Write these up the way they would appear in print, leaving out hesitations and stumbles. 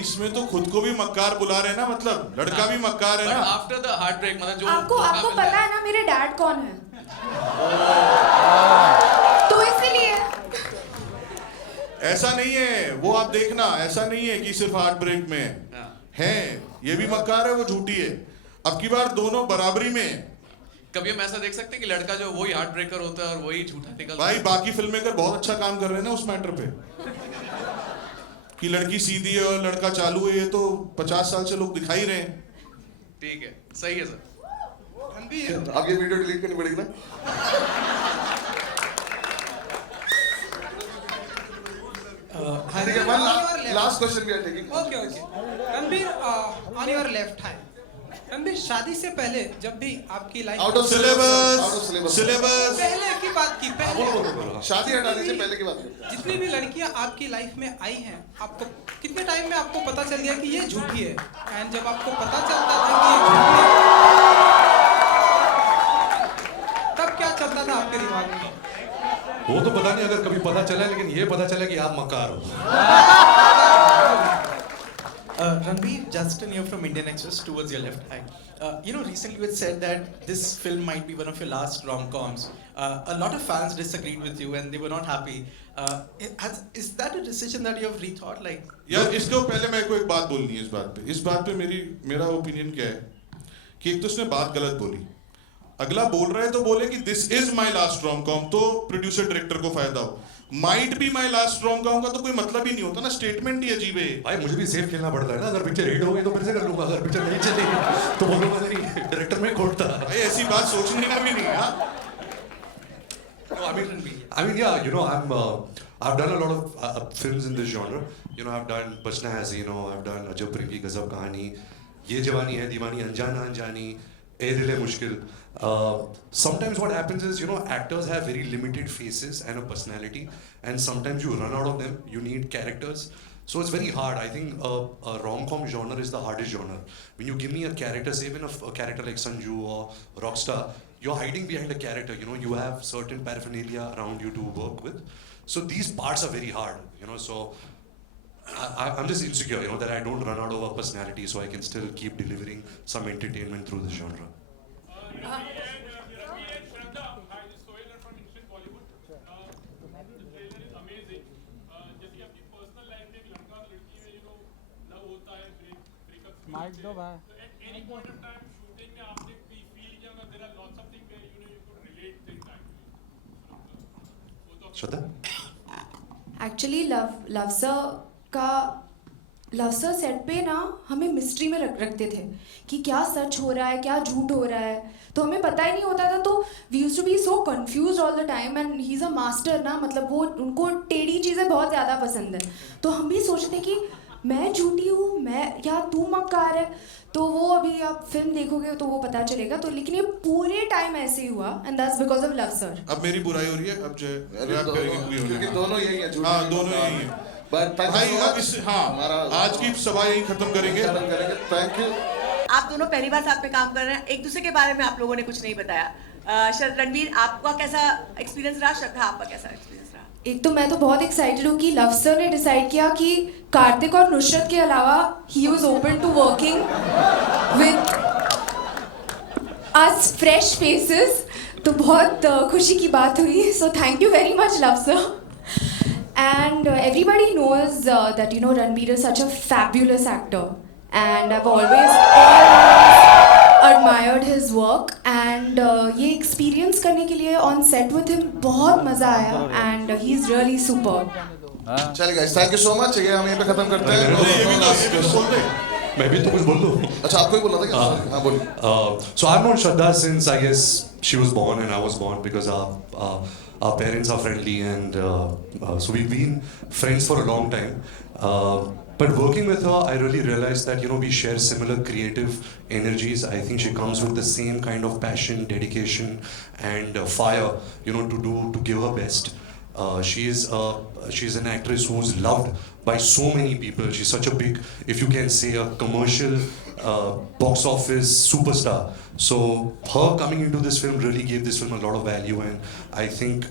इसमें तो खुद को भी मक्कार बुला रहे हैं ना, मतलब लड़का भी मक्कार है ना। आफ्टर द हार्ट ब्रेक मतलब जो आपको पता है ना मेरे डैड कौन है? तो इसीलिए ऐसा नहीं है, वो आप देखना, ऐसा नहीं है कि सिर्फ हार्ट ब्रेक में है, ये भी मक्कार है, वो झूठी है। अब की बार दोनों बराबरी में है। कभी हम ऐसा देख सकते हैं कि लड़का जो वही हार्ट ब्रेकर होता है और वही झूठा निकलता है। भाई बाकी फिल्म मेकर बहुत अच्छा काम कर रहे हैं ना उस मैटर पे कि लड़की सीधी है और लड़का चालू है, ये तो 50 साल से लोग दिखाई रहे हैं। ठीक है, सही है सर। अब ये वीडियो डिलीट करनी पड़ेगी ना। ठीक है, one last question we are taking. Okay. Ranbir, on your left hand. Ranbir, शादी से पहले जब भी आपकी लाइफ Out of सिलेबस पहले की बात की पहले शादी हटा दीजिए, पहले की बात करते हैं। जितनी भी लड़कियां आपकी लाइफ में आई हैं, आपको कितने टाइम में आपको पता चल गया कि ये झूठी है? एंड जब आपको पता चलता था कि ये झूठी है, तब क्या चलता था आपके दिमाग में? वो तो पता नहीं, अगर कभी पता चला, लेकिन ये पता चला कि आप मक्कार हो। Ranveer, Justin here from Indian Express towards your left. Hi. Recently you had said that this film might be one of your last rom-coms. A lot of fans disagreed with you and they were not happy. Is that a decision that you have rethought? Like, यार इसको पहले मेरे को एक बात बोलनी है इस बात पे मेरा ओपिनियन क्या है कि एक तो उसने बात गलत बोली, अगला बोल रहा है तो बोले कि this is my last ROM com, तो प्रोड्यूसर डायरेक्टर को फायदा हो। माइट भी माय लास्ट रॉम कॉम का तो कोई मतलब ही नहीं होता ना, स्टेटमेंट ही अजीब है। भाई मुझे भी सेफ खेलना पड़ता है ना, अगर पिक्चर हिट हो गई तो फिर से कर लूंगा, अगर पिक्चर नहीं चली तो बोलूंगा नहीं, डायरेक्टर में खोटता। भाई ऐसी बात सोचने का भी नहीं है। I mean, yeah, I've done a lot of films in this genre. I've done Bachna Hai, I've done Ajab Prem Ki Gazab Kahani, Ye Jawani Hai Deewani, Anjana Anjani, A Dil Hai Mushkil. Sometimes what happens is, actors have very limited faces and a personality, and sometimes you run out of them. You need characters. So it's very hard. I think a rom-com genre is the hardest genre. When you give me a character, say even a character like Sanju or Rockstar, you're hiding behind a character. You have certain paraphernalia around you to work with. So these parts are very hard. So I'm just insecure, that I don't run out of a personality, so I can still keep delivering some entertainment through this genre. Mike दो भाई। Shraddha? Actually Luv sir set पे ना हमें mystery में रखते थे कि क्या सच हो रहा है, क्या झूठ हो रहा है, तो हमें पता ही नहीं होता था। तो we used to be so confused all the time, and he is a master ना, मतलब वो उनको टेढ़ी चीज़ें बहुत ज़्यादा पसंद है। तो हम भी सोचते कि मैं झूठी हूँ, मैं या तू मक्कार है। तो वो अभी आप फिल्म देखोगे तो वो पता चलेगा। तो लेकिन ये पूरे टाइम ऐसे ही हुआ, and that's because of love sir. अब मेरी बुराई हो रही है, अब जो रैप करेंगे पूरी होने क्योंकि वाली। दोनों यही है, झूठ हाँ दोनों यही है भाई। अब आज की सभा यही खत्म करेंगे। Thank you. आप दोनों पहली बार साथ में काम कर रहे हैं, एक दूसरे के बारे में आप लोगों ने कुछ नहीं बताया। रणवीर, आपका कैसा एक्सपीरियंस रहा? श्रद्धा, आपका कैसा एक्सपीरियंस रहा? एक तो मैं तो बहुत एक्साइटेड हूँ कि लव सर ने डिसाइड किया कि कार्तिक और नुसरत के अलावा he was open to working with us fresh faces. तो बहुत खुशी की बात हुई। So thank you very much Luv sir. And everybody knows that Ranbir is such a fabulous actor, and I've always admired his work. And ये experience करने के लिए on set with him बहुत मजा आया, and he's really superb. चलिए guys, thank you so much। ये हम यहीं पे खत्म करते हैं। मैं भी तो कुछ बोल दूं। अच्छा, आपको ही बोलना था क्या? हाँ बोलिए। So I've known Shraddha since I guess she was born and I was born, because our parents are friendly, and so we've been friends for a long time. But working with her, I really realized that we share similar creative energies. I think she comes with the same kind of passion, dedication, and fire, to give her best. She's an actress who's loved by so many people. She's such a big, if you can say, a commercial box office superstar. So her coming into this film really gave this film a lot of value, and I think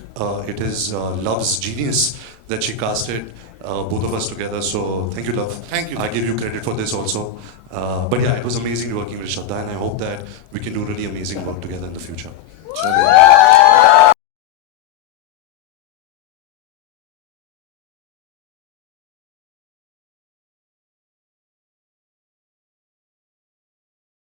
it is Love's genius that she casted both of us together. So thank you, Love. Thank you. I give you credit for this also. But yeah, it was amazing working with Shraddha, and I hope that we can do really amazing work together in the future. चलिए